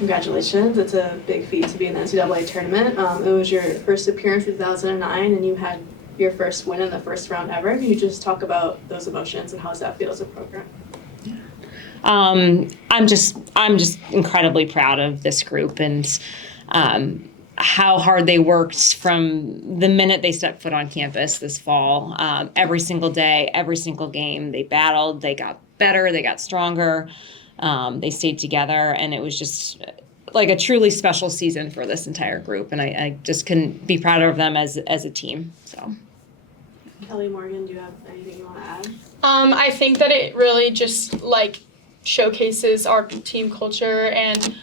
congratulations. It's a big feat to be in the NCAA tournament. It was your first appearance in 2009, and you had your first win in the first round ever. Can you just talk about those emotions and how does that feel as a program? I'm just incredibly proud of this group and how hard they worked from the minute they stepped foot on campus this fall. Every single day, every single game, they battled, they got better, they got stronger, they stayed together, and it was just like a truly special season for this entire group, and I just couldn't be prouder of them as a team. So, Kelly, Morgan, do you have anything you want to add? I think that it really just showcases our team culture and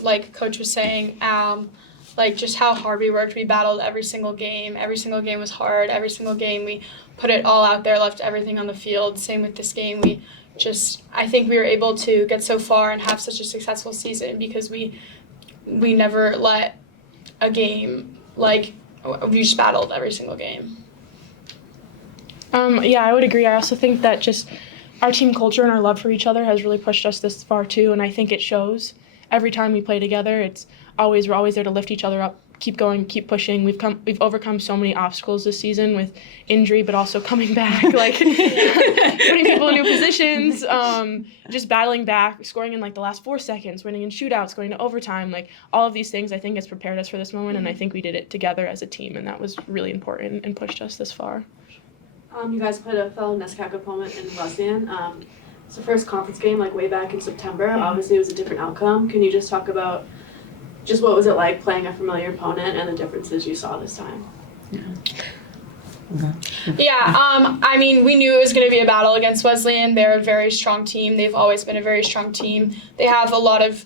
like Coach was saying, just how hard we worked. We battled every single game. Every single game was hard. Every single game we put it all out there, left everything on the field. Same with this game. I think we were able to get so far and have such a successful season because we never let a game, we just battled every single game. Yeah, I would agree. I also think that just our team culture and our love for each other has really pushed us this far too, and I think it shows every time we play together. We're always there to lift each other up, keep going, keep pushing. We've overcome so many obstacles this season with injury, but also coming back, putting people in new positions, just battling back, scoring in the last 4 seconds, winning in shootouts, going to overtime. All of these things I think has prepared us for this moment, and I think we did it together as a team, and that was really important and pushed us this far. You guys played a fellow NESCAC opponent in Wesleyan. It's the first conference game way back in September. Obviously, it was a different outcome. Can you just talk about just what was it like playing a familiar opponent and the differences you saw this time? Yeah, we knew it was going to be a battle against Wesleyan. They're a very strong team. They've always been a very strong team. They have a lot of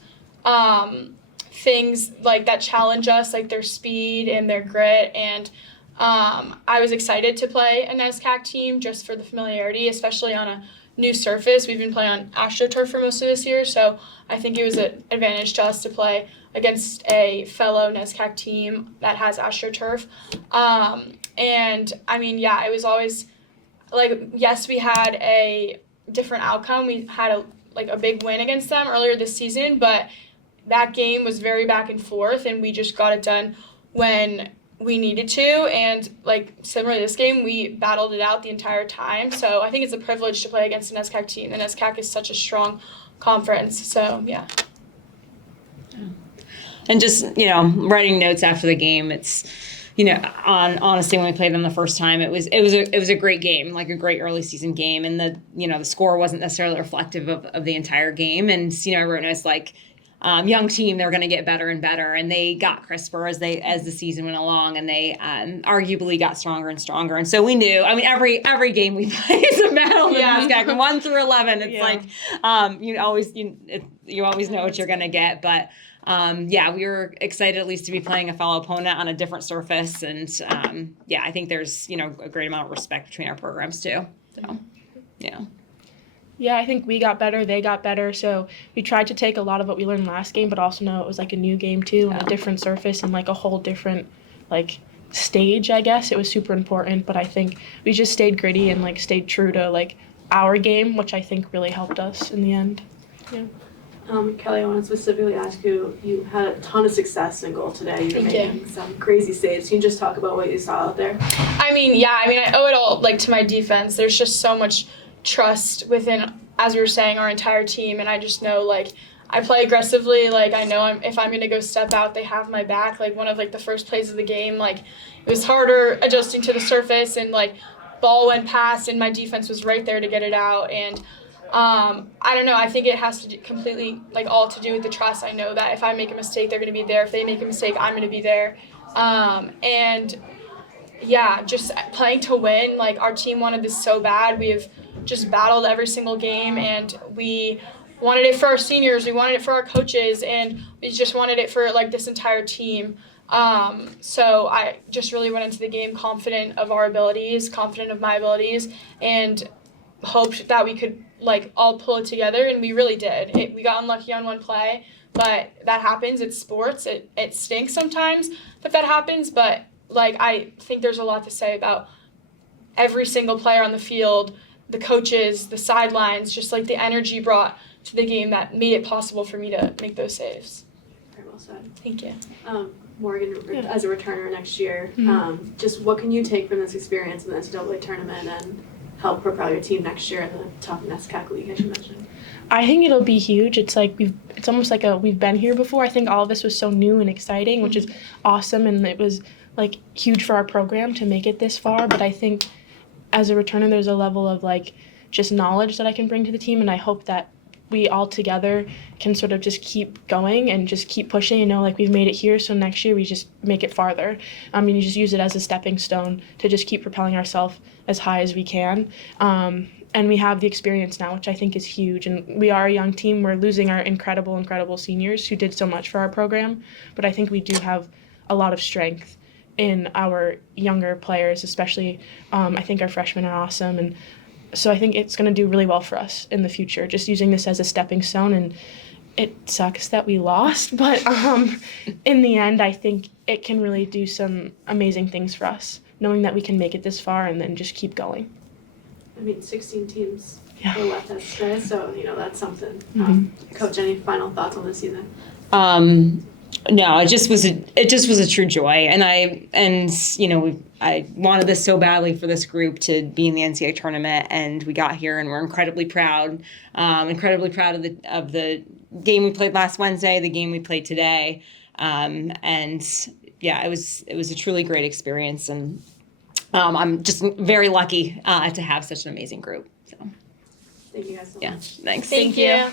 things that challenge us, like their speed and their grit, and I was excited to play a NESCAC team just for the familiarity, especially on a new surface. We've been playing on AstroTurf for most of this year, so I think it was an advantage to us to play against a fellow NESCAC team that has AstroTurf. It was always yes, we had a different outcome. We had a big win against them earlier this season, but that game was very back and forth, and we just got it done when we needed to, and similar to this game, we battled it out the entire time. So I think it's a privilege to play against an NESCAC team. The NESCAC is such a strong conference. So yeah. And just writing notes after the game, it's honestly, when we played them the first time, it was a great game, a great early season game, and the score wasn't necessarily reflective of the entire game. And I wrote notes young team, they're going to get better and better, and they got crisper as the season went along, and they arguably got stronger and stronger. And so we knew. Every game we play is a battle. Yeah. 1 through 11. It's you always know what you're going to get. But we were excited at least to be playing a fellow opponent on a different surface, and I think there's a great amount of respect between our programs too. So yeah. Yeah, I think we got better, they got better, so we tried to take a lot of what we learned last game, but also know it was a new game too, on a different surface and a whole different stage, I guess. It was super important, but I think we just stayed gritty and stayed true to our game, which I think really helped us in the end. Yeah. Kelly, I want to specifically ask you had a ton of success in goal today. You were making some crazy saves. Can you just talk about what you saw out there? I owe it all to my defense. There's just so much trust within, as we were saying, our entire team, and I just know I play aggressively. I know if I'm gonna go step out, they have my back. One of the first plays of the game, it was harder adjusting to the surface, and ball went past, and my defense was right there to get it out. And I don't know. I think it has to do completely all to do with the trust. I know that if I make a mistake, they're gonna be there. If they make a mistake, I'm gonna be there. Just playing to win. Our team wanted this so bad. We have just battled every single game, and we wanted it for our seniors, we wanted it for our coaches, and we just wanted it for this entire team. So I just really went into the game confident of our abilities, confident of my abilities, and hoped that we could all pull it together, and we really did. We got unlucky on one play, but that happens. It's sports. It stinks sometimes that happens, but I think there's a lot to say about every single player on the field, the coaches, the sidelines, just the energy brought to the game that made it possible for me to make those saves. Very well said. Thank you. Morgan, as a returner next year, just what can you take from this experience in the NCAA tournament and help propel your team next year in the tough NESCAC league, as you mentioned? I think it'll be huge. It's like it's almost like we've been here before. I think all of this was so new and exciting, which is awesome, and it was like huge for our program to make it this far. But I think as a returner, there's a level of like just knowledge that I can bring to the team, and I hope that we all together can sort of just keep going and just keep pushing, like we've made it here, so next year we just make it farther. You just use it as a stepping stone to just keep propelling ourselves as high as we can. And we have the experience now, which I think is huge. And we are a young team. We're losing our incredible seniors who did so much for our program. But I think we do have a lot of strength in our younger players, especially I think our freshmen are awesome. And so I think it's going to do really well for us in the future, just using this as a stepping stone. And it sucks that we lost, but in the end, I think it can really do some amazing things for us, knowing that we can make it this far and then just keep going. 16 teams Yeah. were left as today, so that's something. Coach, any final thoughts on this season? No, it just was a true joy, and I wanted this so badly for this group to be in the NCAA tournament, and we got here, and we're incredibly proud of the game we played last Wednesday, the game we played today, and yeah, it was a truly great experience, and I'm just very lucky to have such an amazing group. So Thank you guys so much. Thanks. Thank you.